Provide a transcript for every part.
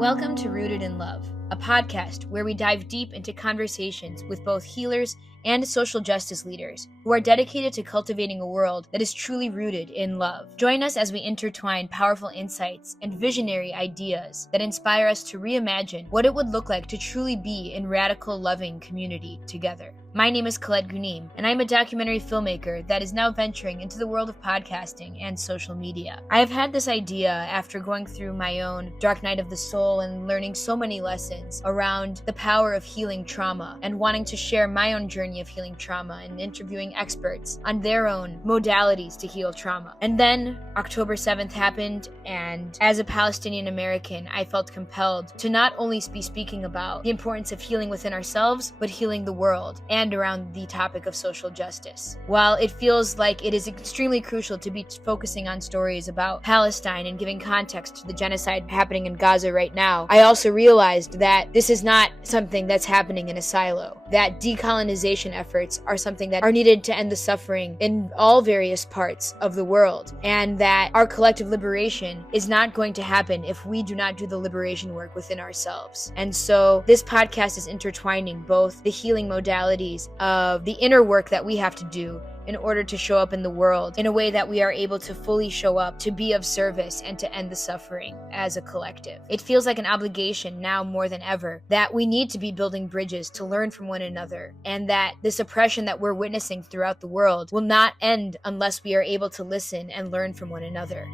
Welcome to Rooted in Love, a podcast where we dive deep into conversations with both healers and social justice leaders who are dedicated to cultivating a world that is truly rooted in love. Join us as we intertwine powerful insights and visionary ideas that inspire us to reimagine what it would look like to truly be in radical, loving community together. My name is Colette Gunim, and I'm a documentary filmmaker that is now venturing into the world of podcasting and social media. I have had this idea after going through my own dark night of the soul and learning so many lessons around the power of healing trauma and wanting to share my own journey of healing trauma and interviewing experts on their own modalities to heal trauma. And then October 7th happened, and as a Palestinian American, I felt compelled to not only be speaking about the importance of healing within ourselves, but healing the world and around the topic of social justice. While it feels like it is extremely crucial to be focusing on stories about Palestine and giving context to the genocide happening in Gaza right now, I also realized that this is not something that's happening in a silo, that decolonization efforts are something that are needed to end the suffering in all various parts of the world, and that our collective liberation is not going to happen if we do not do the liberation work within ourselves. And so this podcast is intertwining both the healing modalities of the inner work that we have to do in order to show up in the world in a way that we are able to fully show up, to be of service, and to end the suffering as a collective. It feels like an obligation now more than ever that we need to be building bridges to learn from one another, and that this oppression that we're witnessing throughout the world will not end unless we are able to listen and learn from one another.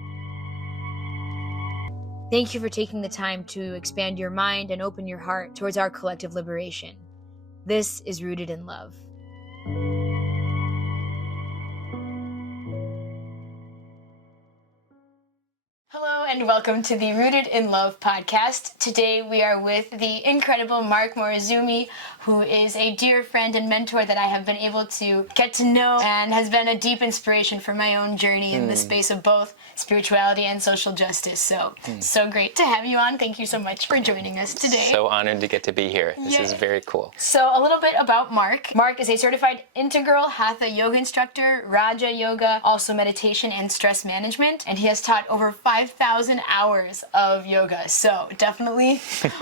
Thank you for taking the time to expand your mind and open your heart towards our collective liberation. This is Rooted in Love. Hello and welcome to the Rooted in Love podcast. Today we are with the incredible Marc Morozumi, who is a dear friend and mentor that I have been able to get to know and has been a deep inspiration for my own journey in the space of both spirituality and social justice. So great to have you on. Thank you so much for joining us today. So honored to get to be here. This is very cool. So a little bit about Marc. Marc is a certified Integral Hatha yoga instructor, Raja yoga, also meditation and stress management, and he has taught over 5,000 hours of yoga. So definitely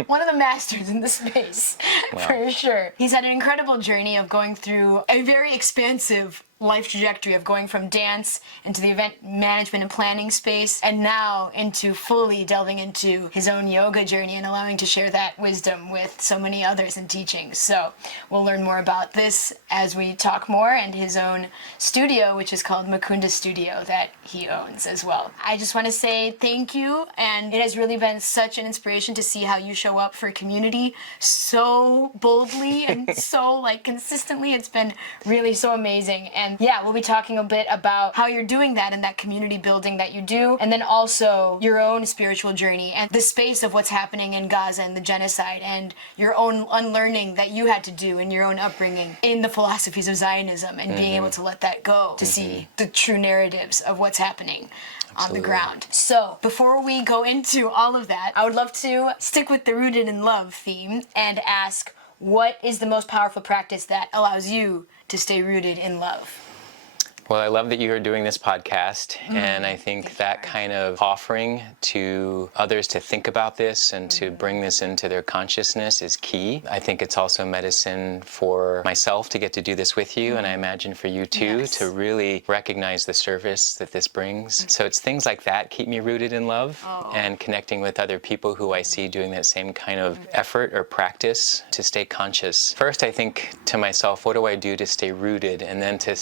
one of the masters in the space, for sure. He's had an incredible journey of going through a very expansive life trajectory of going from dance into the event management and planning space, and now into fully delving into his own yoga journey and allowing to share that wisdom with so many others in teachings. So we'll learn more about this as we talk more, and his own studio, which is called Mukundo Studio, that he owns as well. I just want to say thank you, and it has really been such an inspiration to see how you show up for community so boldly and so consistently. It's been really so amazing. And yeah, we'll be talking a bit about how you're doing that and that community building that you do, and then also your own spiritual journey and the space of what's happening in Gaza and the genocide, and your own unlearning that you had to do in your own upbringing in the philosophies of Zionism, and being able to let that go to see the true narratives of what's happening on the ground. So before we go into all of that, I would love to stick with the Rooted in Love theme and ask, what is the most powerful practice that allows you to stay rooted in love? Well, I love that you are doing this podcast, and I think that kind of offering to others to think about this and to bring this into their consciousness is key. I think it's also medicine for myself to get to do this with you, and I imagine for you too, to really recognize the service that this brings. So it's things like that keep me rooted in love, and connecting with other people who I see doing that same kind of effort or practice to stay conscious. First, I think to myself, what do I do to stay rooted? And then to,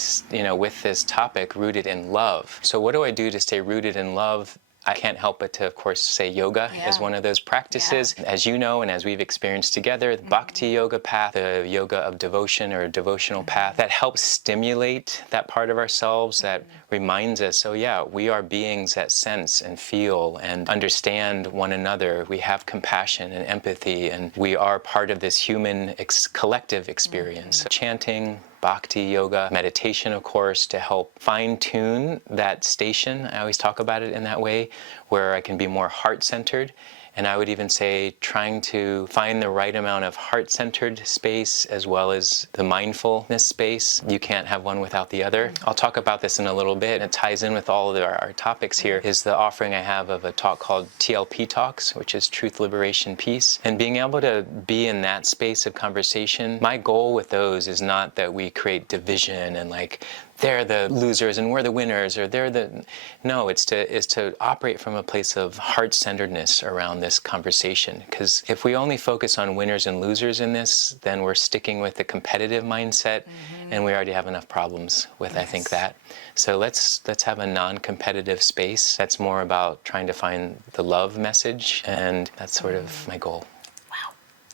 with this topic, rooted in love. So what do I do to stay rooted in love? I can't help but to, of course, say yoga is one of those practices. As you know, and as we've experienced together, the bhakti yoga path, the yoga of devotion or devotional path, that helps stimulate that part of ourselves that reminds us, oh yeah, we are beings that sense and feel and understand one another. We have compassion and empathy, and we are part of this human collective experience. Chanting, bhakti yoga, meditation, of course, to help fine-tune that station. I always talk about it in that way, where I can be more heart-centered And I would even say trying to find the right amount of heart-centered space as well as the mindfulness space. You can't have one without the other. I'll talk about this in a little bit. It ties in with all of our topics here, is the offering I have of a talk called TLP Talks, which is Truth, Liberation, Peace. And being able to be in that space of conversation, my goal with those is not that we create division and like, they're the losers and we're the winners, or they're the... No, it's to operate from a place of heart-centeredness around this conversation. Because if we only focus on winners and losers in this, then we're sticking with the competitive mindset, and we already have enough problems with, I think, that. So let's have a non-competitive space that's more about trying to find the love message, and that's sort of my goal.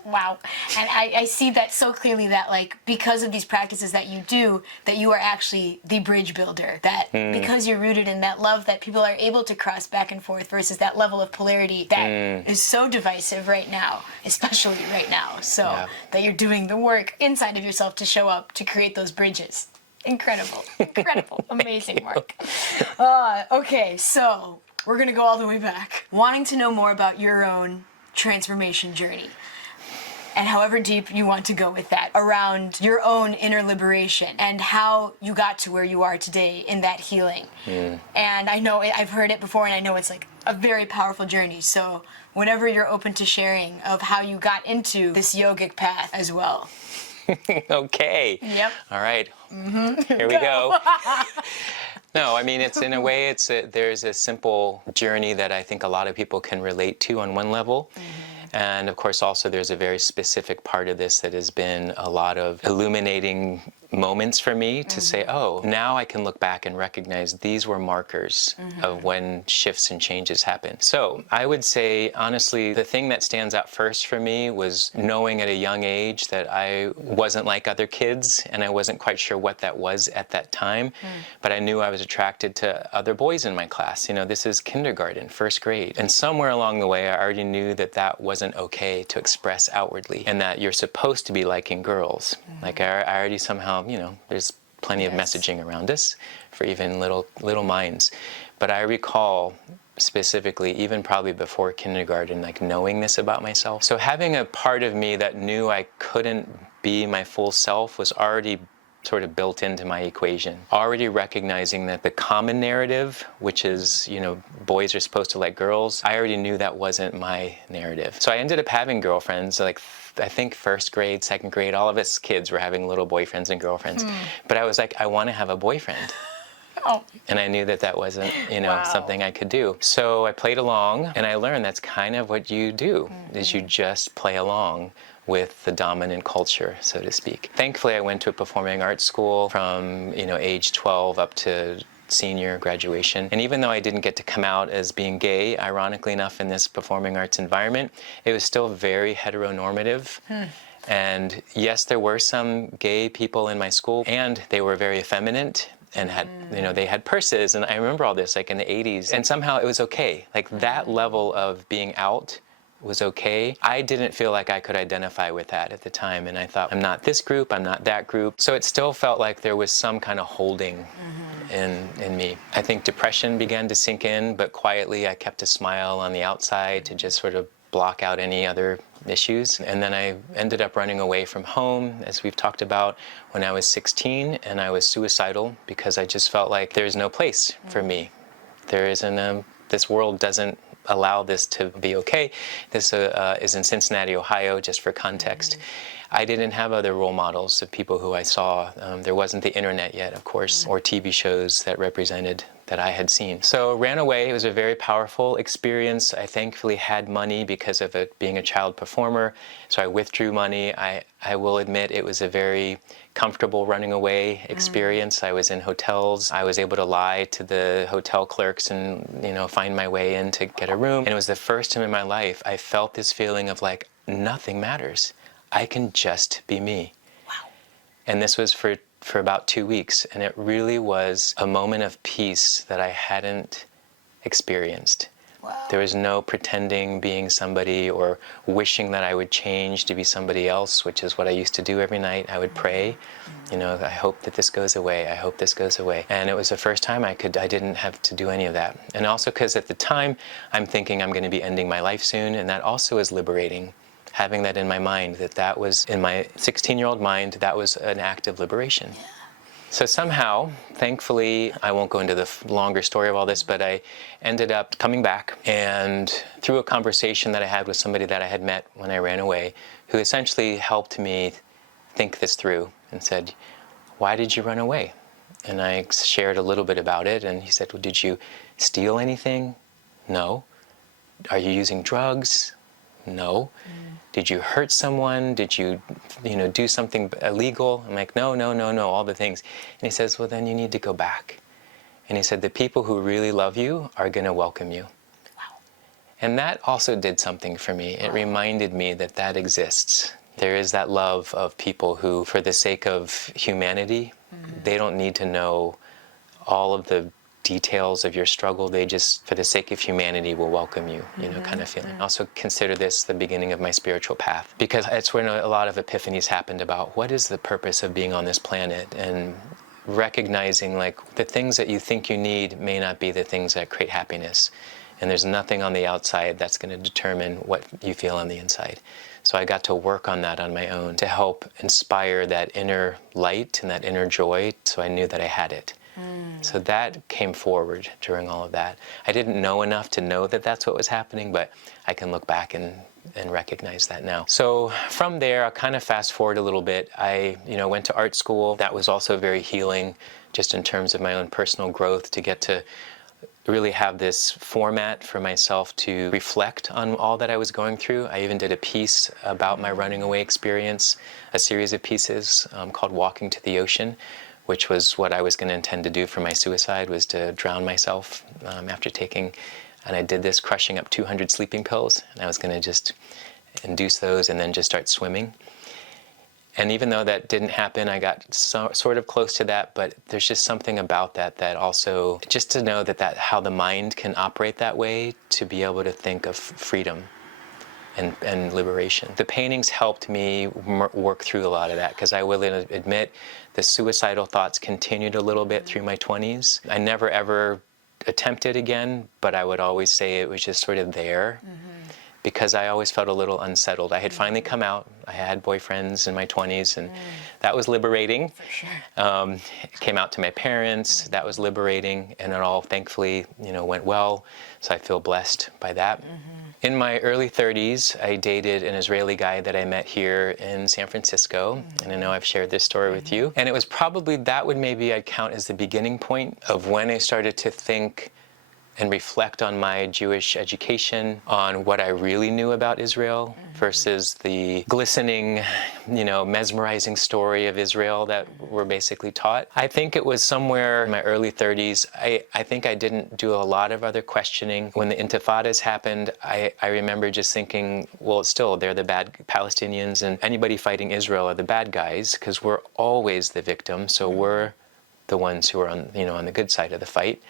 Wow. And I see that so clearly, that like because of these practices that you do, that you are actually the bridge builder, that because you're rooted in that love, that people are able to cross back and forth versus that level of polarity that is so divisive right now, especially right now. So that you're doing the work inside of yourself to show up, to create those bridges. Incredible. Incredible. Amazing, Marc. Okay, so we're going to go all the way back. Wanting to know more about your own transformation journey, and however deep you want to go with that, around your own inner liberation and how you got to where you are today in that healing. And I know I've heard it before, and I know it's like a very powerful journey. So whenever you're open to sharing of how you got into this yogic path as well. Okay. Yep. All right. Here we go. No, I mean, it's in a way, there's a simple journey that I think a lot of people can relate to on one level. And of course, also there's a very specific part of this that has been a lot of illuminating moments for me to say, oh, now I can look back and recognize these were markers of when shifts and changes happen. So I would say, honestly, the thing that stands out first for me was knowing at a young age that I wasn't like other kids, and I wasn't quite sure what that was at that time, but I knew I was attracted to other boys in my class. You know, this is kindergarten, first grade. And somewhere along the way, I already knew that that wasn't okay to express outwardly, and that you're supposed to be liking girls. Like I already somehow, you know, there's plenty of messaging around us for even little minds. But I recall specifically, even probably before kindergarten, like knowing this about myself. So having a part of me that knew I couldn't be my full self was already sort of built into my equation. Already recognizing that the common narrative, which is, you know, boys are supposed to like girls, I already knew that wasn't my narrative. So I ended up having girlfriends, like I think first grade, second grade, all of us kids were having little boyfriends and girlfriends. But I was like, I want to have a boyfriend. And I knew that that wasn't, you know, something I could do. So I played along, and I learned that's kind of what you do, is you just play along with the dominant culture, so to speak. Thankfully, I went to a performing arts school from, you know, age 12 up to senior graduation. And even though I didn't get to come out as being gay, ironically enough, in this performing arts environment, it was still very heteronormative. And yes, there were some gay people in my school, and they were very effeminate and had, you know, they had purses. And I remember all this, like in the 80s. And somehow it was okay. Like that level of being out was okay. I didn't feel like I could identify with that at the time, and I thought, I'm not this group, I'm not that group. So it still felt like there was some kind of holding in me. I think depression began to sink in, but quietly I kept a smile on the outside to just sort of block out any other issues. And then I ended up running away from home, as we've talked about, when I was 16, and I was suicidal because I just felt like there's no place for me. There isn't this world doesn't allow this to be okay. This is in Cincinnati, Ohio, just for context. I didn't have other role models of people who I saw. There wasn't the internet yet, of course, or TV shows that represented that I had seen. So ran away. It was a very powerful experience. I thankfully had money because of it being a child performer. So I withdrew money. I will admit it was a very comfortable running away experience. I was in hotels. I was able to lie to the hotel clerks and, you know, find my way in to get a room. And it was the first time in my life I felt this feeling of like, nothing matters. I can just be me. Wow. And this was for about 2 weeks. And it really was a moment of peace that I hadn't experienced. Wow. There was no pretending being somebody or wishing that I would change to be somebody else, which is what I used to do every night. I would pray, I hope that this goes away. I hope this goes away. And it was the first time I didn't have to do any of that. And also because at the time, I'm thinking I'm going to be ending my life soon, and that also is liberating. Having that in my mind, that was in my 16-year-old mind, that was an act of liberation. Yeah. So somehow, thankfully, I won't go into the longer story of all this, but I ended up coming back, and through a conversation that I had with somebody that I had met when I ran away, who essentially helped me think this through and said, "Why did you run away?" And I shared a little bit about it, and he said, "Well, did you steal anything?" "No." "Are you using drugs?" "No." "Did you hurt someone? Did you, do something illegal?" I'm like, no, all the things. And he says, "Well, then you need to go back." And he said, "The people who really love you are going to welcome you." Wow. And that also did something for me. It reminded me that exists. There is that love of people who, for the sake of humanity, they don't need to know all of the details of your struggle. They just, for the sake of humanity, will welcome you, kind of feeling. I also consider this the beginning of my spiritual path, because it's when a lot of epiphanies happened about what is the purpose of being on this planet, and recognizing like the things that you think you need may not be the things that create happiness. And there's nothing on the outside that's going to determine what you feel on the inside. So I got to work on that on my own to help inspire that inner light and that inner joy, so I knew that I had it. So that came forward during all of that. I didn't know enough to know that that's what was happening, but I can look back and recognize that now. So from there, I'll kind of fast forward a little bit. I went to art school. That was also very healing, just in terms of my own personal growth, to get to really have this format for myself to reflect on all that I was going through. I even did a piece about my running away experience, a series of pieces called Walking to the Ocean, which was what I was going to intend to do for my suicide, was to drown myself after taking, and I did this crushing up 200 sleeping pills, and I was going to just induce those and then just start swimming. And even though that didn't happen, I got sort of close to that, but there's just something about that also, just to know that how the mind can operate that way, to be able to think of freedom and liberation. The paintings helped me work through a lot of that, because I will admit the suicidal thoughts continued a little bit through my 20s. I never ever attempted again, but I would always say it was just sort of there, because I always felt a little unsettled. I had finally come out. I had boyfriends in my 20s, and that was liberating. For sure. Came out to my parents. That was liberating, and it all thankfully went well, so I feel blessed by that. In my early 30s, I dated an Israeli guy that I met here in San Francisco, and I know I've shared this story with you. And it was probably, that would maybe I'd count as the beginning point of when I started to think and reflect on my Jewish education, on what I really knew about Israel versus the glistening, mesmerizing story of Israel that we're basically taught. I think it was somewhere in my early 30s. I think I didn't do a lot of other questioning. When the intifadas happened, I remember just thinking, well, still, they're the bad Palestinians, and anybody fighting Israel are the bad guys, because we're always the victim, so we're the ones who are on the good side of the fight.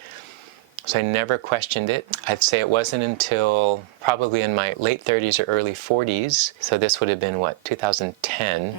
So I never questioned it. I'd say it wasn't until probably in my late 30s or early 40s, so this would have been, 2010,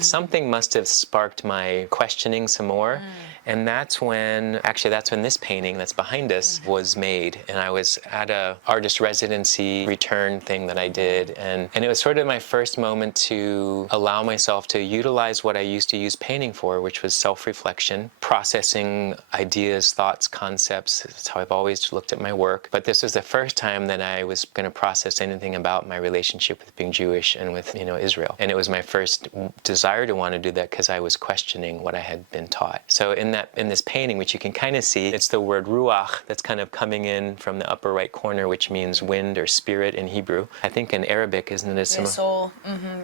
something must have sparked my questioning some more. And that's when this painting that's behind us was made. And I was at a artist residency return thing that I did. And it was sort of my first moment to allow myself to utilize what I used to use painting for, which was self-reflection, processing ideas, thoughts, concepts. That's how I've always looked at my work. But this was the first time that I was going to process anything about my relationship with being Jewish and with, Israel. And it was my first desire to want to do that, because I was questioning what I had been taught. So in this painting, which you can kind of see, it's the word ruach that's kind of coming in from the upper right corner, which means wind or spirit in Hebrew. I think in Arabic, isn't it a similar? Soul,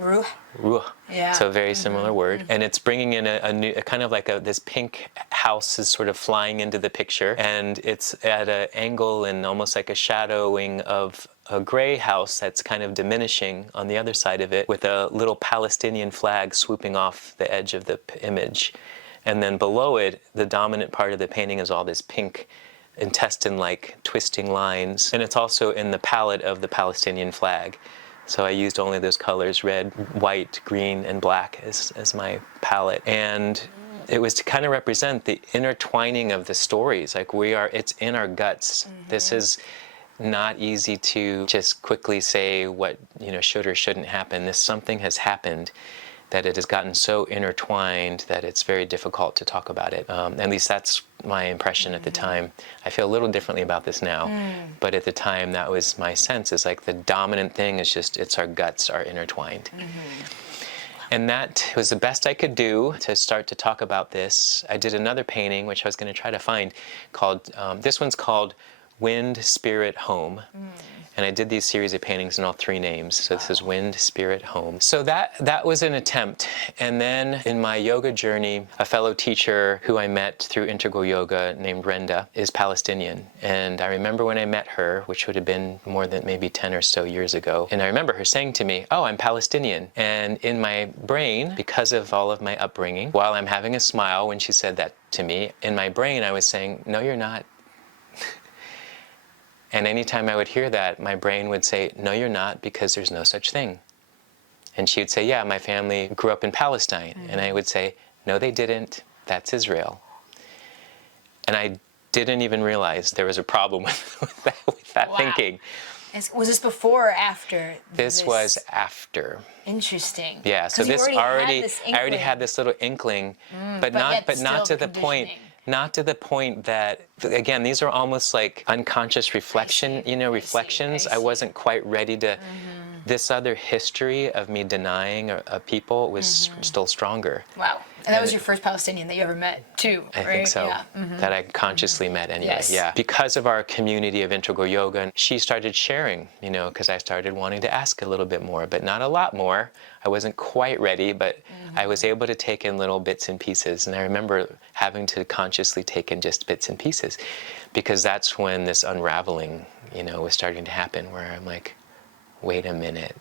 ruh. Ruh. Yeah. So a very similar word. And it's bringing in a new, kind of like this pink house is sort of flying into the picture, and it's at an angle and almost like a shadowing of a gray house that's kind of diminishing on the other side of it, with a little Palestinian flag swooping off the edge of the image. And then below it, the dominant part of the painting is all this pink intestine-like twisting lines. And it's also in the palette of the Palestinian flag. So I used only those colors, red, white, green, and black as my palette. And it was to kind of represent the intertwining of the stories. Like it's in our guts. This is not easy to just quickly say what, should or shouldn't happen. Something has happened that it has gotten so intertwined that it's very difficult to talk about it. At least that's my impression at the time. I feel a little differently about this now, but at the time that was my sense, is like the dominant thing is just, it's our guts are intertwined. And that was the best I could do to start to talk about this. I did another painting, which I was going to try to find, called, this one's called Wind, Spirit, Home. And I did these series of paintings in all three names. So this is Wind, Spirit, Home. So that was an attempt. And then in my yoga journey, a fellow teacher who I met through Integral Yoga named Brenda is Palestinian. And I remember when I met her, which would have been more than maybe 10 or so years ago. And I remember her saying to me, "Oh, I'm Palestinian." And in my brain, because of all of my upbringing, while I'm having a smile when she said that to me, in my brain I was saying, "No, you're not." And anytime I would hear that, my brain would say, "No, you're not, because there's no such thing." And she would say, "Yeah, my family grew up in Palestine." And I would say, "No, they didn't. That's Israel." And I didn't even realize there was a problem with that Wow. thinking. Was this before or after? This was after. Interesting. Yeah, so I already had this little inkling, but not to the point. Not to the point that, again, these are almost like unconscious reflections. I wasn't quite ready to, this other history of me denying a people was still stronger. Wow. And that was your first Palestinian that you ever met, too, right? I think so. Yeah. That I consciously met anyway. Yes. Yeah. Because of our community of Integral Yoga, she started sharing, because I started wanting to ask a little bit more, but not a lot more. I wasn't quite ready, but I was able to take in little bits and pieces. And I remember having to consciously take in just bits and pieces, because that's when this unraveling, was starting to happen, where I'm like, wait a minute,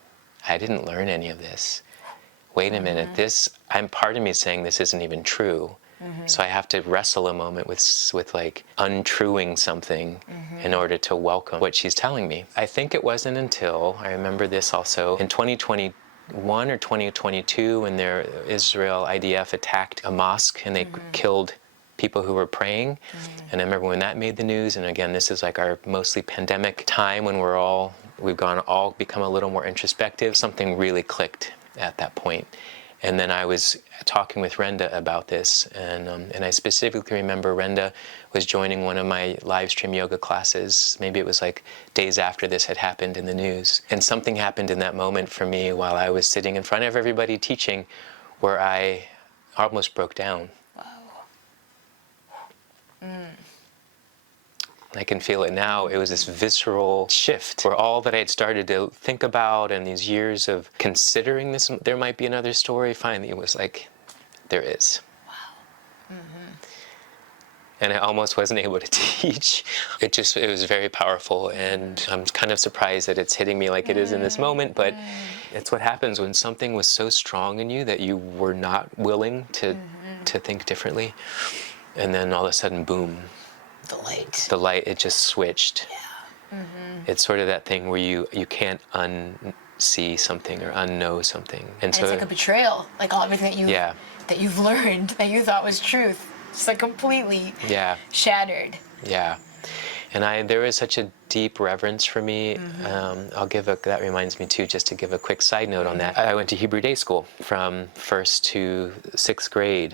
I didn't learn any of this. Wait a minute, I'm part of me saying this isn't even true. So I have to wrestle a moment with like untruing something in order to welcome what she's telling me. I think it wasn't until, I remember this also, in 2021 or 2022, when Israel IDF attacked a mosque and they killed people who were praying. And I remember when that made the news, and again, this is like our mostly pandemic time when we've all become a little more introspective, something really clicked at that point. And then I was talking with Renda about this, and I specifically remember Renda was joining one of my live stream yoga classes. Maybe it was like days after this had happened in the news. And something happened in that moment for me while I was sitting in front of everybody teaching, where I almost broke down. I can feel it now. It was this visceral shift where all that I had started to think about and these years of considering this, there might be another story, finally it was like, there is. Wow. And I almost wasn't able to teach. It was very powerful, and I'm kind of surprised that it's hitting me like it is in this moment, but it's what happens when something was so strong in you that you were not willing to think differently, and then all of a sudden, boom. The light, it just switched. Yeah. It's sort of that thing where you can't unsee something or unknow something. And so it's like a betrayal, like all everything that you've learned, that you thought was truth, just like completely shattered. Yeah. And there is such a deep reverence for me. That reminds me too, just to give a quick side note on that. I went to Hebrew day school from 1st to 6th grade.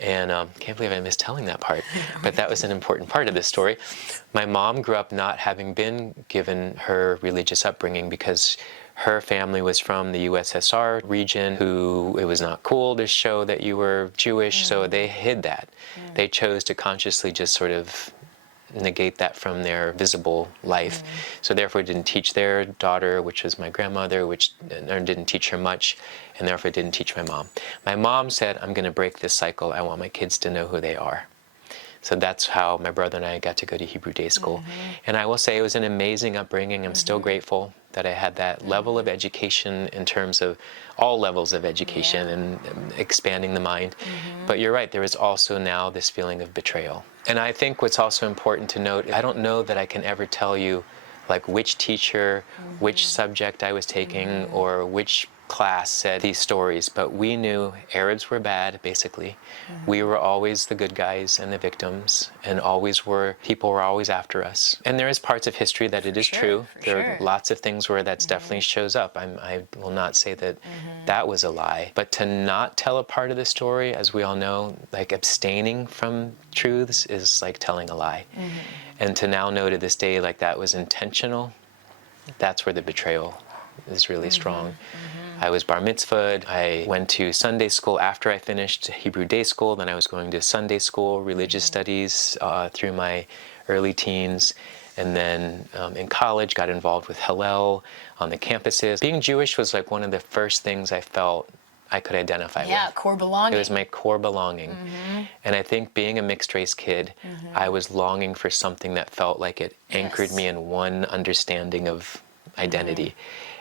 And can't believe I missed telling that part, but that was an important part of this story. My mom grew up not having been given her religious upbringing because her family was from the USSR region, it was not cool to show that you were Jewish, so they hid that. They chose to consciously just sort of negate that from their visible life. So therefore didn't teach their daughter, which was my grandmother, or didn't teach her much, and therefore didn't teach my mom. My mom said, I'm going to break this cycle. I want my kids to know who they are. So that's how my brother and I got to go to Hebrew day school. And I will say it was an amazing upbringing. I'm still grateful that I had that level of education in terms of all levels of education and expanding the mind. But you're right, there is also now this feeling of betrayal. And I think what's also important to note, I don't know that I can ever tell you like which teacher, which subject I was taking, or which class said these stories, but we knew Arabs were bad, basically. We were always the good guys and the victims, and people were always after us. And there is parts of history that it is true. There are lots of things where that's definitely shows up. I will not say that that was a lie, but to not tell a part of the story, as we all know, like abstaining from truths is like telling a lie. And to now know to this day, like that was intentional, that's where the betrayal is really strong. I was bar mitzvahed. I went to Sunday school after I finished Hebrew day school. Then I was going to Sunday school, religious studies through my early teens. And then in college, got involved with Hillel on the campuses. Being Jewish was like one of the first things I felt I could identify with. Yeah, core belonging. It was my core belonging. And I think being a mixed race kid, I was longing for something that felt like it anchored me in one understanding of identity.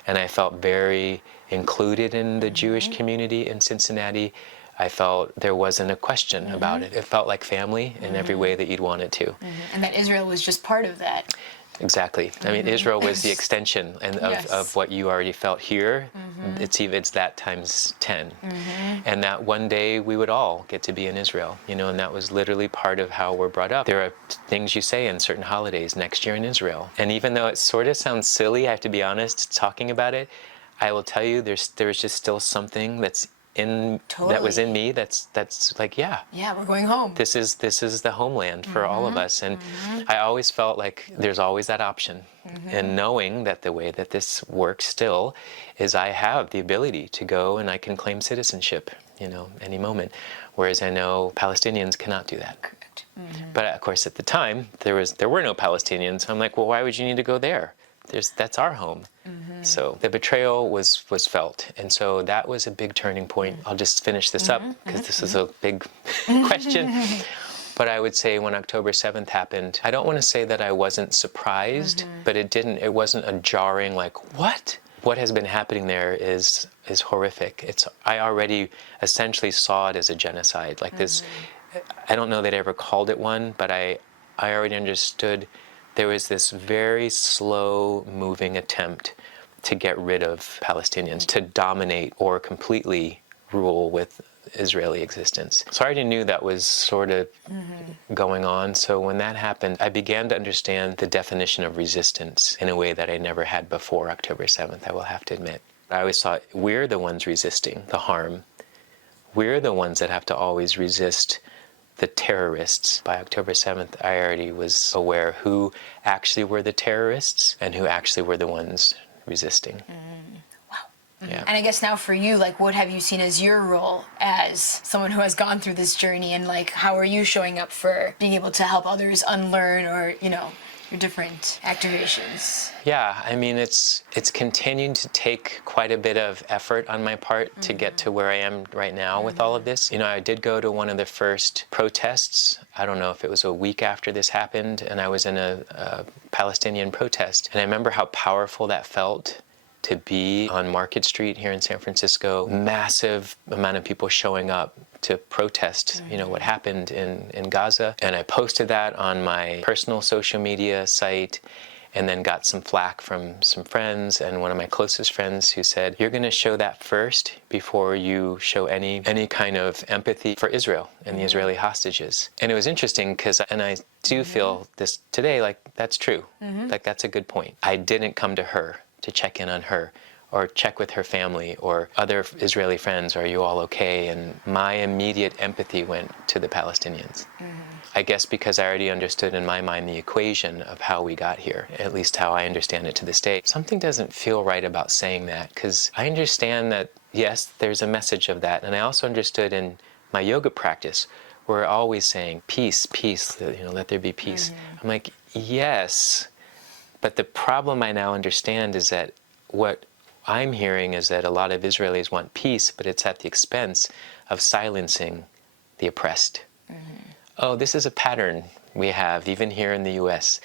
And I felt very included in the Jewish community in Cincinnati. I felt there wasn't a question about it. It felt like family in every way that you'd want it to. And that Israel was just part of that. Exactly. I mean, Israel was the extension of what you already felt here. It's that times 10. And that one day we would all get to be in Israel, and that was literally part of how we're brought up. There are things you say in certain holidays, next year in Israel. And even though it sort of sounds silly, I have to be honest, talking about it, I will tell you there's just still something that was in me that's like, yeah, we're going home. This is the homeland for all of us. And I always felt like there's always that option. And knowing that the way that this works still is I have the ability to go and I can claim citizenship, any moment. Whereas I know Palestinians cannot do that. Correct. But of course at the time there were no Palestinians. I'm like, well, why would you need to go there? That's our home. So the betrayal was felt. And so that was a big turning point. I'll just finish this up because this is a big question. But I would say when October 7th happened, I don't want to say that I wasn't surprised, but it wasn't a jarring like, what? What has been happening there is horrific. I already essentially saw it as a genocide. Like this, I don't know that I ever called it one, but I already understood there was this very slow moving attempt to get rid of Palestinians, to dominate or completely rule with Israeli existence. So I already knew that was sort of going on. So when that happened, I began to understand the definition of resistance in a way that I never had before October 7th, I will have to admit. I always thought we're the ones resisting the harm. We're the ones that have to always resist the terrorists. By October 7th, I already was aware who actually were the terrorists and who actually were the ones resisting. Wow. Yeah. And I guess now for you, like, what have you seen as your role as someone who has gone through this journey, and like, how are you showing up for being able to help others unlearn, or, your different activations? Yeah, I mean, it's continued to take quite a bit of effort on my part to get to where I am right now with all of this. I did go to one of the first protests. I don't know if it was a week after this happened, and I was in a Palestinian protest. And I remember how powerful that felt to be on Market Street here in San Francisco. Massive amount of people showing up to protest, what happened in Gaza. And I posted that on my personal social media site, and then got some flack from some friends, and one of my closest friends who said, you're going to show that first before you show any kind of empathy for Israel and the Israeli hostages. And it was interesting because, and I do feel this today, like that's true. Like that's a good point. I didn't come to her to check in on her, or check with her family or other Israeli friends, are you all okay? And my immediate empathy went to the Palestinians. I guess because I already understood in my mind the equation of how we got here, at least how I understand it to this day. Something doesn't feel right about saying that, because I understand that, yes, there's a message of that. And I also understood in my yoga practice, we're always saying, peace, peace, let there be peace. I'm like, yes, but the problem I now understand is that what I'm hearing is that a lot of Israelis want peace, but it's at the expense of silencing the oppressed, oh, this is a pattern we have, even here in the US.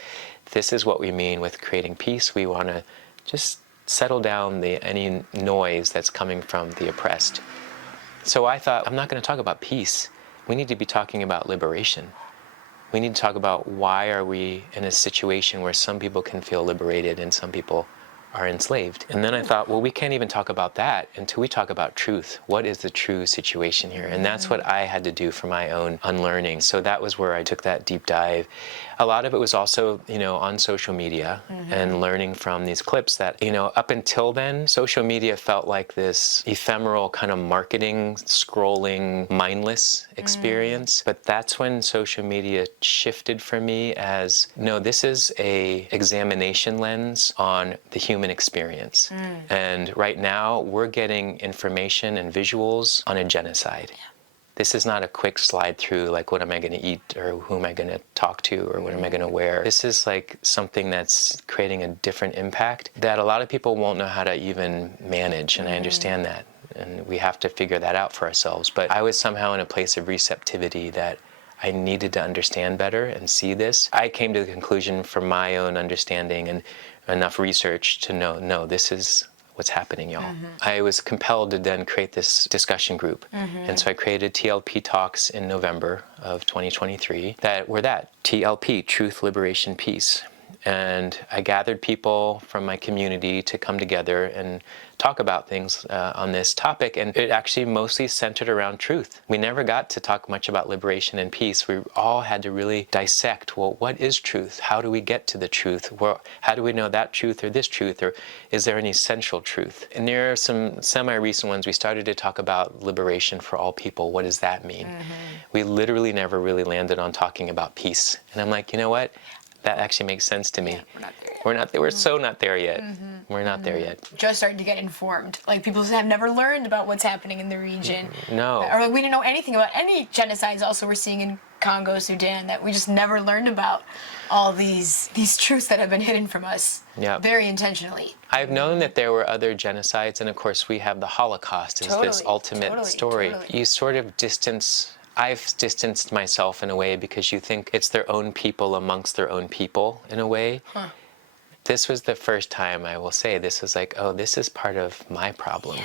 This is what we mean with creating peace. We want to just settle down any noise that's coming from the oppressed. So I thought, I'm not going to talk about peace. We need to be talking about liberation. We need to talk about why are we in a situation where some people can feel liberated and some people are enslaved. And then I thought, well, we can't even talk about that until we talk about truth. What is the true situation here? And that's what I had to do for my own unlearning. So that was where I took that deep dive. A lot of it was also, on social media and learning from these clips that, up until then, social media felt like this ephemeral kind of marketing, scrolling, mindless experience. But that's when social media shifted for me as, no, this is a examination lens on the human experience. And right now, we're getting information and visuals on a genocide. Yeah. This is not a quick slide through, like, what am I going to eat, or who am I going to talk to, or what am I going to wear. This is like something that's creating a different impact that a lot of people won't know how to even manage, and I understand that. And we have to figure that out for ourselves. But I was somehow in a place of receptivity that I needed to understand better and see this. I came to the conclusion from my own understanding and enough research to know, no, this is what's happening, y'all. I was compelled to then create this discussion group. And so I created TLP Talks in November of 2023 that were TLP, Truth, Liberation, Peace. And I gathered people from my community to come together and talk about things on this topic, and it actually mostly centered around truth. We never got to talk much about liberation and peace. We all had to really dissect, well, what is truth? How do we get to the truth? Well, how do we know that truth or this truth, or is there any central truth? And there are some semi-recent ones. We started to talk about liberation for all people. What does that mean? We literally never really landed on talking about peace. And I'm like, you know what? That actually makes sense to me. Yeah, we're not there yet. We're so not there yet. We're not there yet. Just starting to get informed. Like, people have never learned about what's happening in the region. No. Or like, we didn't know anything about any genocides also we're seeing in Congo, Sudan, that we just never learned about all these truths that have been hidden from us very intentionally. I've known that there were other genocides, and of course we have the Holocaust as this ultimate story. You sort of I've distanced myself in a way because you think it's their own people amongst their own people in a way. This was the first time I will say this was like, oh, this is part of my problem.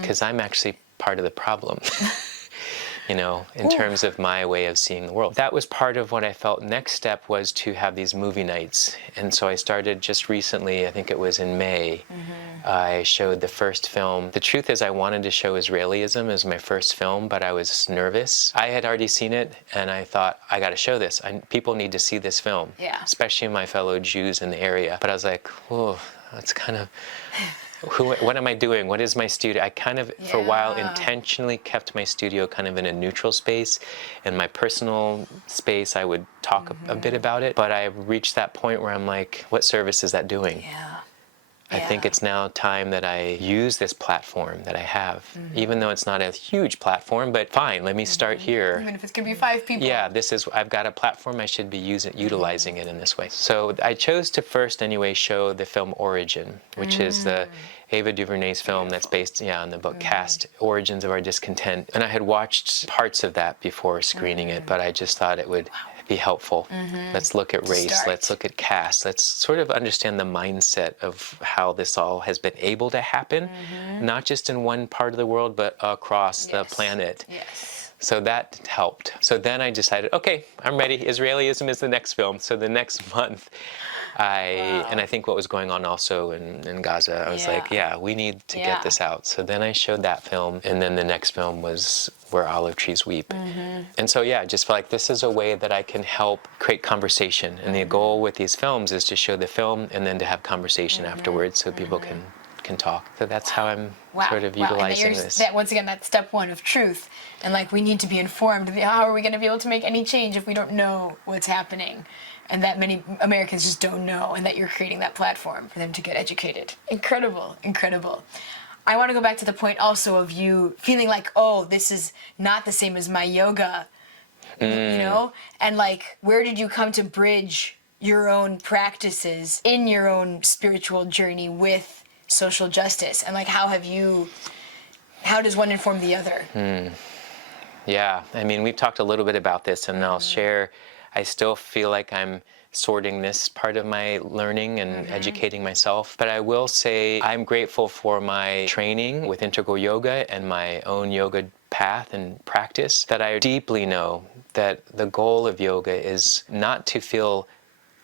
Because I'm actually part of the problem. In terms of my way of seeing the world. That was part of what I felt. Next step was to have these movie nights. And so I started just recently, I think it was in May, I showed the first film. The truth is I wanted to show Israelism as my first film, but I was nervous. I had already seen it, and I thought, I got to show this. People need to see this film, especially my fellow Jews in the area. But I was like, oh, that's kind of... what am I doing? What is my studio? I kind of, for a while, intentionally kept my studio kind of in a neutral space. In my personal space, I would talk a bit about it. But I reached that point where I'm like, what service is that doing? I think it's now time that I use this platform that I have, even though it's not a huge platform, but fine, let me start here. Even if it's going to be 5 people. Yeah, I've got a platform, I should be utilizing it in this way. So I chose to first anyway show the film Origin, which is the Ava DuVernay's film that's based on the book Caste, Origins of Our Discontent. And I had watched parts of that before screening it, but I just thought it would be helpful. Let's look at race, let's look at caste, let's sort of understand the mindset of how this all has been able to happen, not just in one part of the world, but across the planet. So that helped. So then I decided, okay, I'm ready. Israelism is the next film. So the next month, and I think what was going on also in Gaza, I was like, we need to get this out. So then I showed that film, and then the next film was Where Olive Trees Weep. And so, I just felt like this is a way that I can help create conversation. And the goal with these films is to show the film and then to have conversation afterwards so people can talk. So that's how I'm sort of utilizing this. Once again, that's step one of truth. And like, we need to be informed. How are we going to be able to make any change if we don't know what's happening? And that many Americans just don't know, and that you're creating that platform for them to get educated. Incredible, incredible. I want to go back to the point also of you feeling like, oh, this is not the same as my yoga, And like, where did you come to bridge your own practices in your own spiritual journey with social justice? And like, how does one inform the other? Yeah, I mean, we've talked a little bit about this, and I'll share, I still feel like I'm sorting this part of my learning and educating myself. But I will say I'm grateful for my training with Integral Yoga and my own yoga path and practice, that I deeply know that the goal of yoga is not to feel,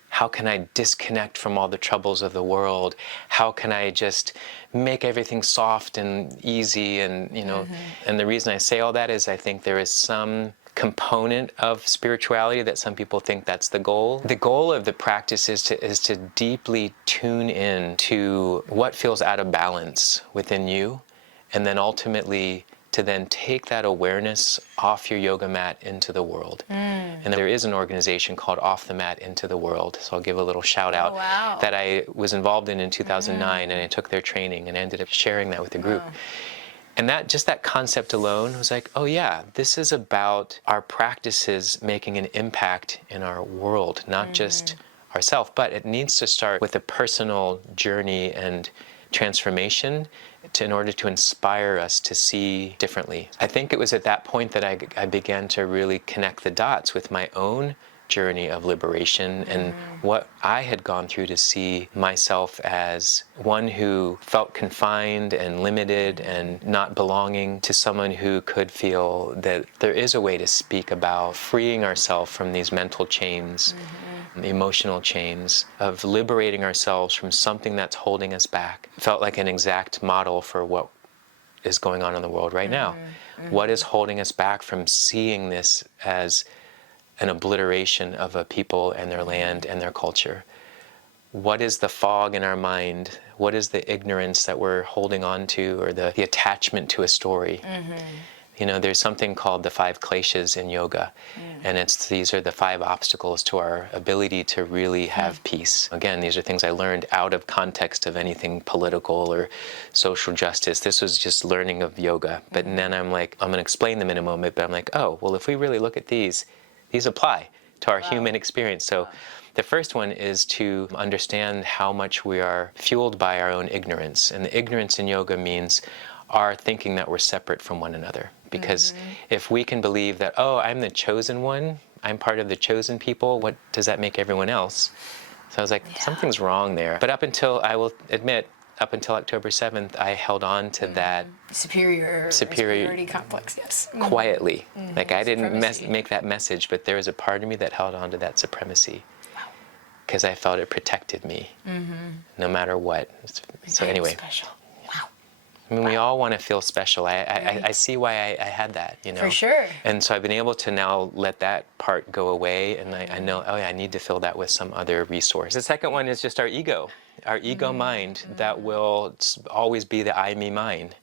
how can I disconnect from all the troubles of the world? How can I just make everything soft and easy? And, you know, and the reason I say all that is I think there is some component of spirituality that some people think that's the goal. The goal of the practice is to deeply tune in to what feels out of balance within you, and then ultimately to then take that awareness off your yoga mat into the world. And there is an organization called Off the Mat Into the World, so I'll give a little shout out, that I was involved in 2009, and I took their training and ended up sharing that with the group. And that, just that concept alone was like, oh yeah, this is about our practices making an impact in our world, not just ourselves, but it needs to start with a personal journey and transformation in order to inspire us to see differently. I think it was at that point that I began to really connect the dots with my own journey of liberation and what I had gone through to see myself as one who felt confined and limited and not belonging, to someone who could feel that there is a way to speak about freeing ourselves from these mental chains, emotional chains, of liberating ourselves from something that's holding us back. Felt like an exact model for what is going on in the world right now. What is holding us back from seeing this as an obliteration of a people and their land and their culture? What is the fog in our mind? What is the ignorance that we're holding on to, or the attachment to a story? You know, there's something called the 5 kleshas in yoga, and these are the 5 obstacles to our ability to really have peace. Again, these are things I learned out of context of anything political or social justice. This was just learning of yoga. But then I'm like, I'm going to explain them in a moment, but I'm like, oh, well, if we really look at these apply to our human experience. So the first one is to understand how much we are fueled by our own ignorance. And the ignorance in yoga means our thinking that we're separate from one another. Because if we can believe that, oh, I'm the chosen one, I'm part of the chosen people, what does that make everyone else? So I was like, something's wrong there. But up until, I will admit, up until October 7th, I held on to that superiority complex, yes. Quietly. Like, I didn't make that message, but there was a part of me that held on to that supremacy. Because I felt it protected me, no matter what. So anyway. Special. Wow. I mean, we all want to feel special. I see why I had that, you know. For sure. And so I've been able to now let that part go away, and I know, oh yeah, I need to fill that with some other resource. The second one is just our ego mind that will always be the I, me mind.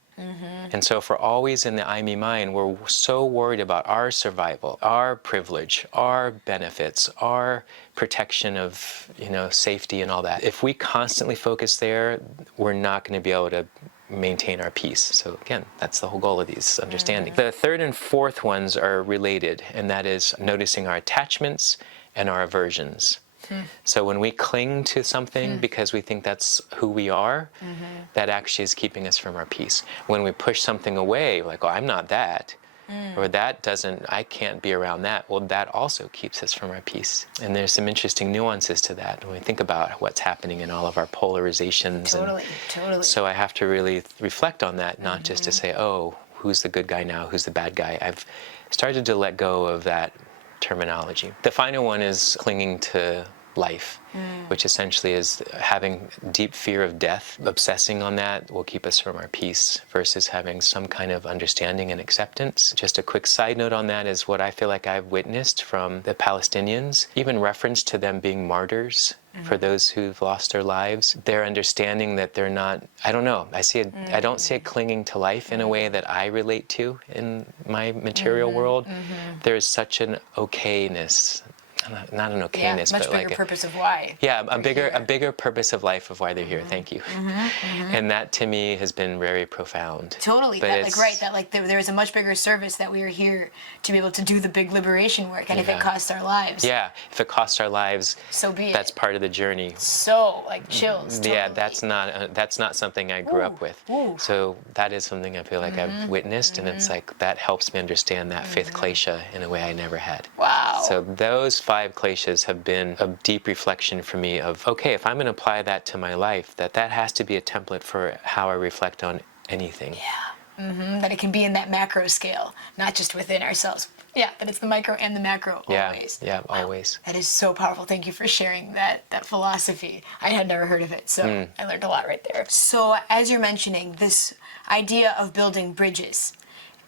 And so if we're always in the I, me mind, we're so worried about our survival, our privilege, our benefits, our protection of, you know, safety and all that. If we constantly focus there, we're not going to be able to maintain our peace. So again, that's the whole goal of these, understanding. The third and fourth ones are related, and that is noticing our attachments and our aversions. So when we cling to something because we think that's who we are, that actually is keeping us from our peace. When we push something away, like, oh, I'm not that, or that doesn't, I can't be around that, well, that also keeps us from our peace. And there's some interesting nuances to that when we think about what's happening in all of our polarizations. Totally. So I have to really reflect on that, not just to say, oh, who's the good guy now, who's the bad guy. I've started to let go of that terminology. The final one is clinging to life, which essentially is having deep fear of death. Obsessing on that will keep us from our peace versus having some kind of understanding and acceptance. Just a quick side note on that is what I feel like I've witnessed from the Palestinians, even reference to them being martyrs for those who've lost their lives. Their understanding that they're not, I don't know, I don't see it clinging to life in a way that I relate to in my material world. There's such an okayness, not an Yeah, okayness, much but bigger like purpose of why. yeah, a here. bigger purpose of life of why they're here. Thank you. And that to me has been very profound. Totally. But That, it's, like, right, that like there is a much bigger service that we are here to be able to do the big liberation work, and if it Yeah. costs our lives, yeah, if it costs our lives, so be that's it. part of the journey. So, like, chills. Yeah, Totally. that's not something I grew Ooh, up with. ooh. So that is something I feel like I've witnessed, and it's like that helps me understand that fifth klesha in a way I never had. Wow. So those 5 kleshas have been a deep reflection for me of, okay, if I'm going to apply that to my life, that has to be a template for how I reflect on anything. That it can be in that macro scale, not just within ourselves. Yeah, that it's the micro and the macro always. Yeah, always. That is so powerful. Thank you for sharing that philosophy. I had never heard of it, so I learned a lot right there. So as you're mentioning, this idea of building bridges,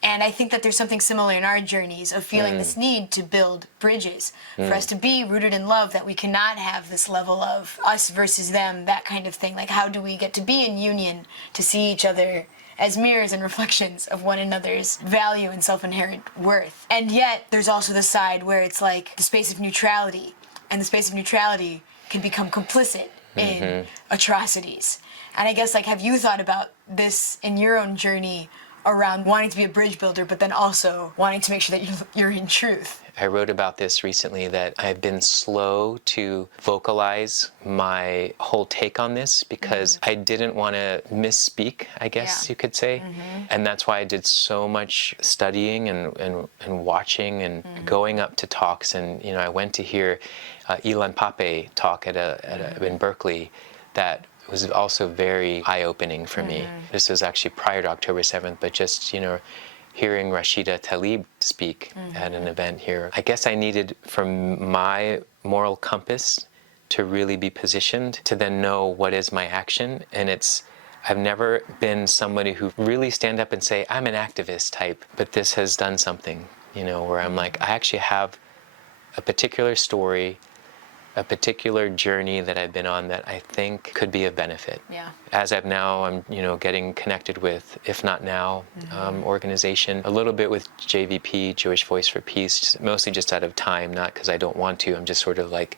and I think that there's something similar in our journeys of feeling this need to build bridges, for us to be rooted in love, that we cannot have this level of us versus them, that kind of thing. Like, how do we get to be in union, to see each other as mirrors and reflections of one another's value and self-inherent worth? And yet, there's also the side where it's like the space of neutrality, and the space of neutrality can become complicit in atrocities. And I guess, like, have you thought about this in your own journey around wanting to be a bridge builder, but then also wanting to make sure that you're in truth? I wrote about this recently, that I've been slow to vocalize my whole take on this because I didn't want to misspeak, I guess you could say. And that's why I did so much studying and watching and going up to talks. And, you know, I went to hear Ilan Pape talk in Berkeley that was also very eye-opening for me. This was actually prior to October 7th, but just, you know, hearing Rashida Tlaib speak at an event here. I guess I needed, from my moral compass, to really be positioned to then know what is my action. And I've never been somebody who really stand up and say, I'm an activist type, but this has done something, you know, where I'm like, I actually have a particular story, a particular journey that I've been on that I think could be of benefit. Yeah. As I'm you know, getting connected with, if not now, organization, a little bit with JVP, Jewish Voice for Peace, mostly just out of time, not because I don't want to. I'm just sort of like,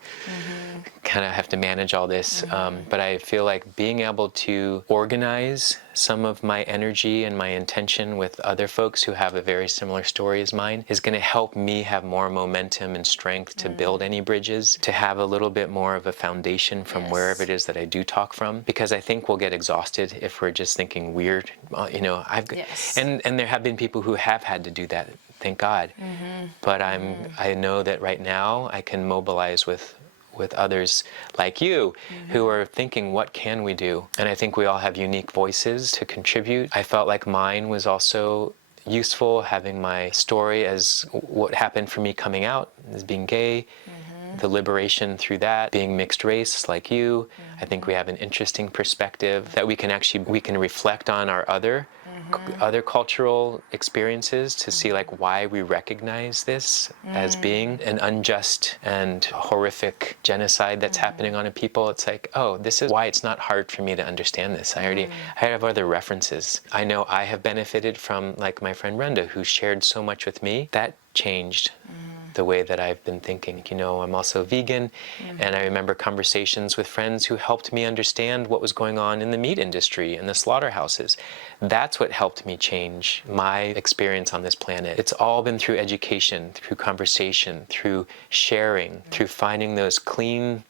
kind of have to manage all this. But I feel like being able to organize some of my energy and my intention with other folks who have a very similar story as mine is going to help me have more momentum and strength to build any bridges, to have a little bit more of a foundation from wherever it is that I do talk from. Because I think we'll get exhausted if we're just thinking weird. You know, and there have been people who have had to do that, thank God. But I know that right now I can mobilize with others like you who are thinking, what can we do? And I think we all have unique voices to contribute. I felt like mine was also useful, having my story as what happened for me coming out as being gay, the liberation through that, being mixed race like you. I think we have an interesting perspective that we can reflect on our other cultural experiences to see like why we recognize this as being an unjust and horrific genocide that's happening on a people. It's like, oh, this is why it's not hard for me to understand this. I have other references. I know I have benefited from, like my friend Brenda, who shared so much with me. That changed the way that I've been thinking. You know, I'm also vegan, and I remember conversations with friends who helped me understand what was going on in the meat industry and the slaughterhouses. That's what helped me change my experience on this planet. It's all been through education, through conversation, through sharing, through finding those clean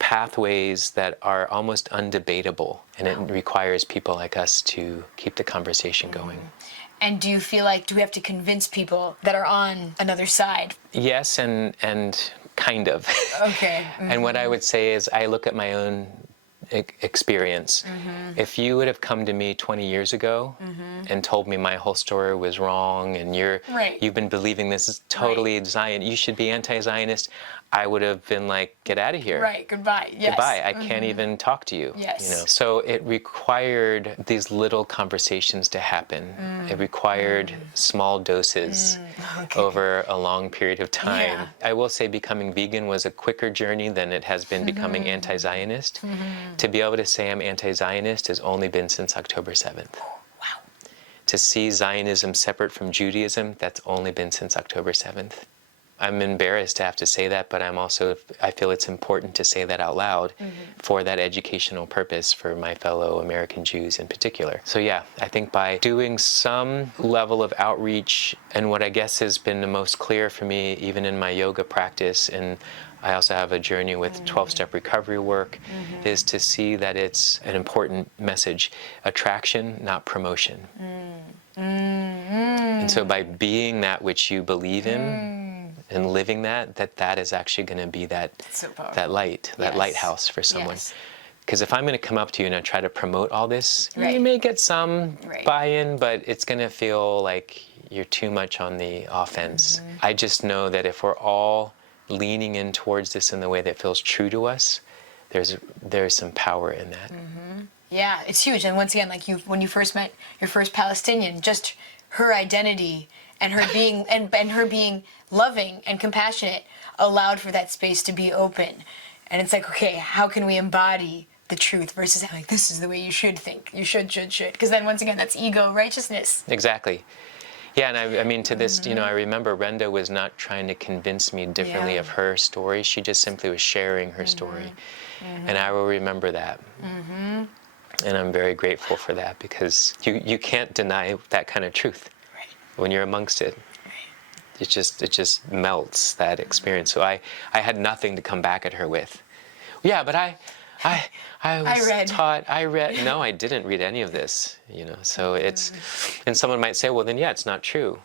pathways that are almost undebatable. And it requires people like us to keep the conversation going. And do you feel like, do we have to convince people that are on another side? Yes, and kind of. Okay. And what I would say is I look at my own experience. If you would have come to me 20 years ago and told me my whole story was wrong and you've been believing this is totally Zion, you should be anti-Zionist, I would have been like, get out of here. Right, goodbye. Yes. Goodbye. I can't even talk to you. Yes. You know? So it required these little conversations to happen. It required small doses over a long period of time. Yeah. I will say becoming vegan was a quicker journey than it has been becoming anti-Zionist. To be able to say I'm anti-Zionist has only been since October 7th. Wow. To see Zionism separate from Judaism, that's only been since October 7th. I'm embarrassed to have to say that, but I feel it's important to say that out loud for that educational purpose for my fellow American Jews in particular. So yeah, I think by doing some level of outreach, and what I guess has been the most clear for me, even in my yoga practice, and I also have a journey with 12-step recovery work, is to see that it's an important message. Attraction, not promotion. And so by being that which you believe in and living that is actually going to be that light, that lighthouse for someone. Because if I'm going to come up to you and I try to promote all this, you may get some buy-in, but it's going to feel like you're too much on the offense. I just know that if we're all leaning in towards this in the way that feels true to us, there's some power in that. Yeah, it's huge. And once again, like when you first met your first Palestinian, just her identity and her being and her being loving and compassionate allowed for that space to be open. And it's like, okay, how can we embody the truth versus like, this is the way you should think. You should. Because then once again, that's ego righteousness. Exactly. Yeah, and I mean, to this, I remember Renda was not trying to convince me differently of her story. She just simply was sharing her story. And I will remember that. And I'm very grateful for that, because you can't deny that kind of truth when you're amongst it. It just melts that experience. So I had nothing to come back at her with. Yeah, but I read. No, I didn't read any of this, So it's, and someone might say, well, then yeah, it's not true.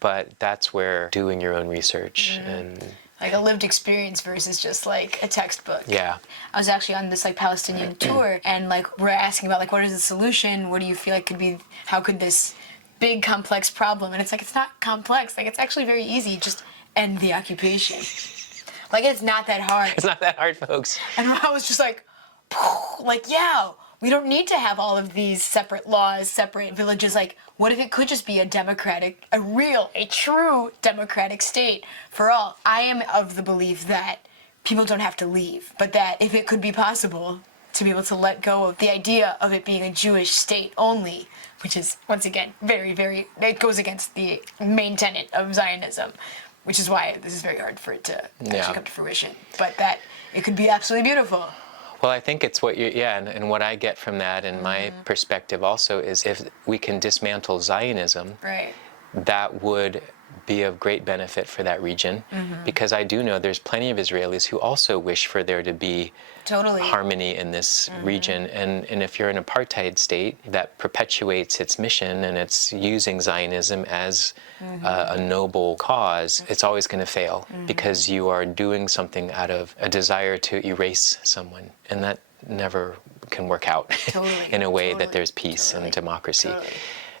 But that's where doing your own research and like a lived experience versus just like a textbook. Yeah. I was actually on this like Palestinian tour, and like we're asking about like, what is the solution? What do you feel like could be? How could this big complex problem? And it's like, it's not complex. Like, it's actually very easy. Just end the occupation. Like, it's not that hard. It's not that hard, folks. And I was just like, yeah, we don't need to have all of these separate laws, separate villages. Like, what if it could just be a true democratic state for all? I am of the belief that people don't have to leave, but that if it could be possible to be able to let go of the idea of it being a Jewish state only, which is, once again, very, very, it goes against the main tenet of Zionism, which is why this is very hard for it to actually come to fruition. But that it could be absolutely beautiful. Well, I think it's what and what I get from that, and my perspective also, is if we can dismantle Zionism, that would be of great benefit for that region, because I do know there's plenty of Israelis who also wish for there to be harmony in this region. And if you're an apartheid state that perpetuates its mission and it's using Zionism as a noble cause, it's always going to fail, because you are doing something out of a desire to erase someone, and that never can work out in a way that there's peace and democracy.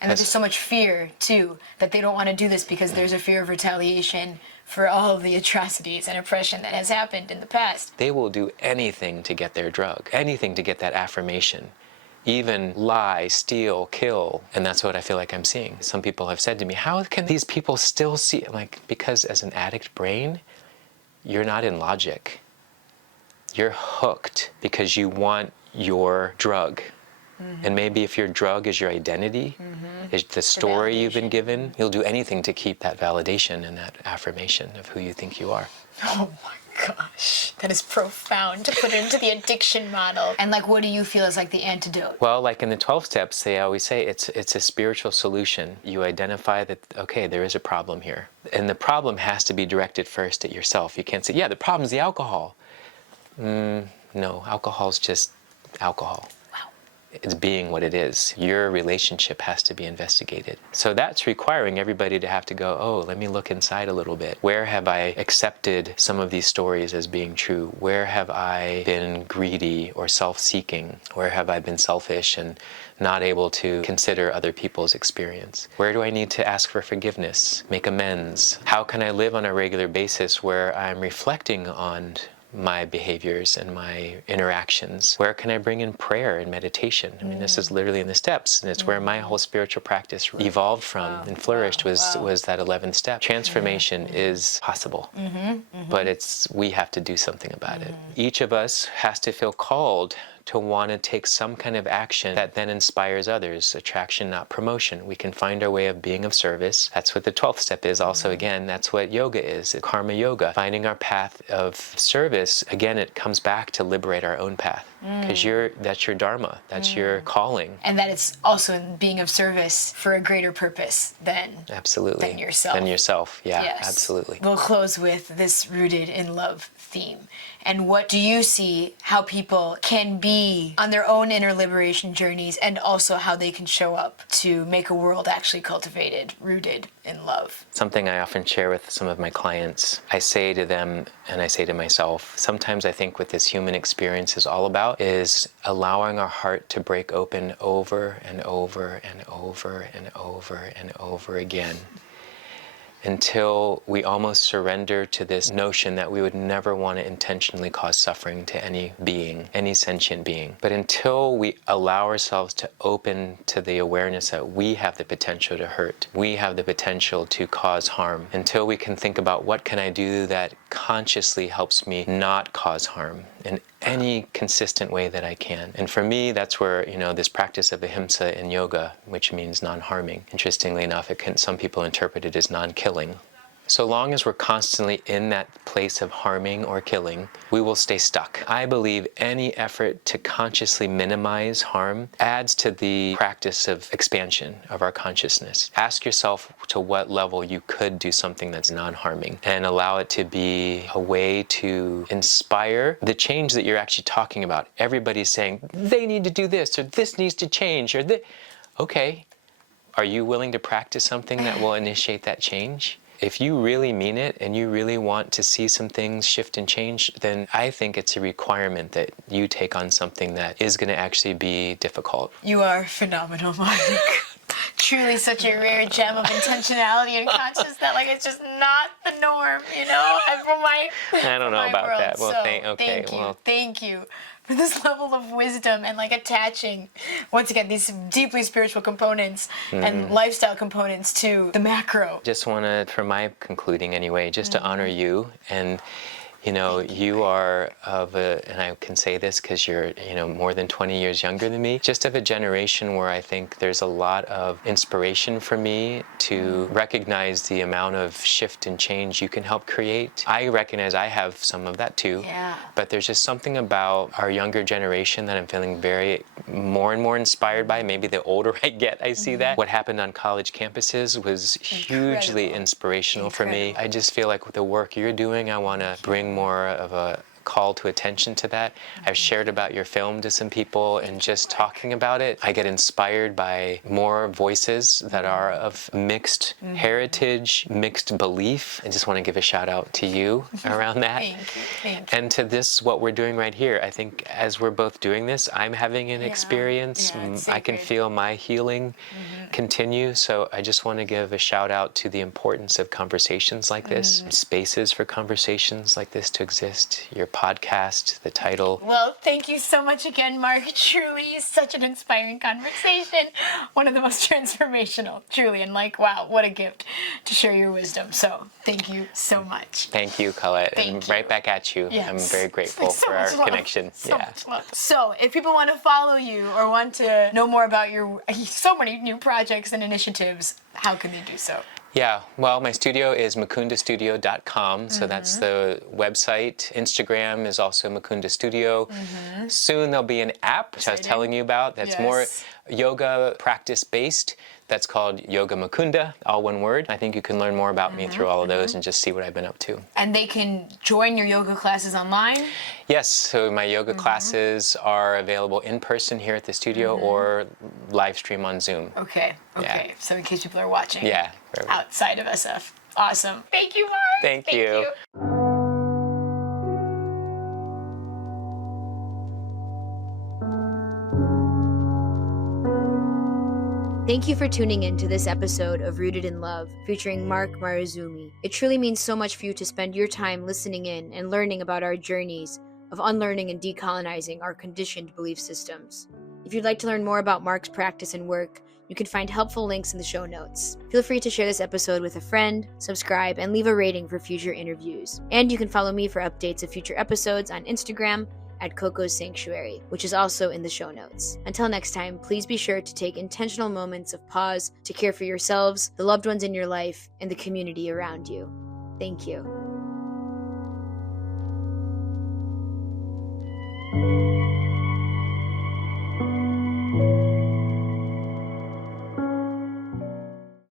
And there's so much fear, too, that they don't want to do this because there's a fear of retaliation for all of the atrocities and oppression that has happened in the past. They will do anything to get their drug, anything to get that affirmation, even lie, steal, kill. And that's what I feel like I'm seeing. Some people have said to me, how can these people still see? I'm like, because as an addict brain, you're not in logic. You're hooked because you want your drug. And maybe if your drug is your identity, is the story you've been given, you'll do anything to keep that validation and that affirmation of who you think you are. Oh my gosh, that is profound to put into the addiction model. And like, what do you feel is like the antidote? Well, like in the 12 steps, they always say it's a spiritual solution. You identify that, okay, there is a problem here. And the problem has to be directed first at yourself. You can't say, yeah, the problem's the alcohol. No, alcohol's just alcohol. It's being what it is. Your relationship has to be investigated. So that's requiring everybody to have to go, oh, let me look inside a little bit. Where have I accepted some of these stories as being true? Where have I been greedy or self-seeking? Where have I been selfish and not able to consider other people's experience? Where do I need to ask for forgiveness, make amends? How can I live on a regular basis where I'm reflecting on my behaviors and my interactions? Where can I bring in prayer and meditation? I mean, this is literally in the steps, and it's where my whole spiritual practice evolved from and flourished was that 11th step. Transformation is possible, but we have to do something about it. Each of us has to feel called to want to take some kind of action that then inspires others. Attraction, not promotion. We can find our way of being of service. That's what the 12th step is. Also, again, that's what yoga is. Karma yoga. Finding our path of service. Again, it comes back to liberate our own path. Because that's your dharma. That's your calling. And that it's also in being of service for a greater purpose than yourself. Than yourself, yeah, yes. Absolutely. We'll close with this rooted in love theme. And what do you see how people can be on their own inner liberation journeys, and also how they can show up to make a world actually cultivated, rooted in love? Something I often share with some of my clients, I say to them and I say to myself, sometimes I think what this human experience is all about is allowing our heart to break open over and over and over and over and over again, until we almost surrender to this notion that we would never want to intentionally cause suffering to any being, any sentient being. But until we allow ourselves to open to the awareness that we have the potential to hurt, we have the potential to cause harm, until we can think about what can I do that consciously helps me not cause harm in any consistent way that I can. And for me, that's where, this practice of ahimsa in yoga, which means non-harming. Interestingly enough, some people interpret it as non-killing. So long as we're constantly in that place of harming or killing, we will stay stuck. I believe any effort to consciously minimize harm adds to the practice of expansion of our consciousness. Ask yourself to what level you could do something that's non-harming, and allow it to be a way to inspire the change that you're actually talking about. Everybody's saying, they need to do this, or this needs to change, or this. Okay, are you willing to practice something that will initiate that change? If you really mean it and you really want to see some things shift and change, then I think it's a requirement that you take on something that is going to actually be difficult. You are phenomenal, Mark. Truly such a rare gem of intentionality and consciousness that it's just not the norm, I don't know about world. that. Well, So, thank you for this level of wisdom and attaching, once again, these deeply spiritual components and lifestyle components to the macro. Just want to, for my concluding anyway, just to honor you. And you are and I can say this because you're, more than 20 years younger than me, just of a generation where I think there's a lot of inspiration for me to recognize the amount of shift and change you can help create. I recognize I have some of that too, but there's just something about our younger generation that I'm feeling more and more inspired by. Maybe the older I get, I see that. What happened on college campuses was hugely inspirational for me. I just feel like with the work you're doing, I want to bring more of a call to attention to that. I've shared about your film to some people, and just talking about it, I get inspired by more voices that are of mixed heritage, mixed belief. I just want to give a shout out to you around that. Thank you. And to this, what we're doing right here. I think as we're both doing this, I'm having an experience. I can feel my healing continue. So I just want to give a shout out to the importance of conversations like this, spaces for conversations like this to exist. Your podcast, the title. Well, thank you so much again, Mark. Truly such an inspiring conversation. One of the most transformational, truly. And wow, what a gift to share your wisdom. So thank you so much. Thank you, Colette. And right back at you. Yes. I'm very grateful for our connection. So if people want to follow you or want to know more about your so many new projects and initiatives, how can they do so? Yeah, well, my studio is mukundostudio.com, so that's the website. Instagram is also Mukundo Studio. Soon there'll be an app, which I was telling you about, that's more yoga practice-based. That's called Yoga Mukunda, all one word. I think you can learn more about me through all of those and just see what I've been up to. And they can join your yoga classes online? Yes, so my yoga classes are available in person here at the studio or live stream on Zoom. Okay. Yeah. So in case people are watching Perfect. outside of SF. Awesome. Thank you, Mark. Thank you. Thank you for tuning in to this episode of Rooted in Love, featuring Marc Morozumi. It truly means so much for you to spend your time listening in and learning about our journeys of unlearning and decolonizing our conditioned belief systems. If you'd like to learn more about Marc's practice and work, you can find helpful links in the show notes. Feel free to share this episode with a friend, subscribe, and leave a rating for future interviews. And you can follow me for updates of future episodes on Instagram at Coco's Sanctuary, which is also in the show notes. Until next time, please be sure to take intentional moments of pause to care for yourselves, the loved ones in your life, and the community around you. Thank you.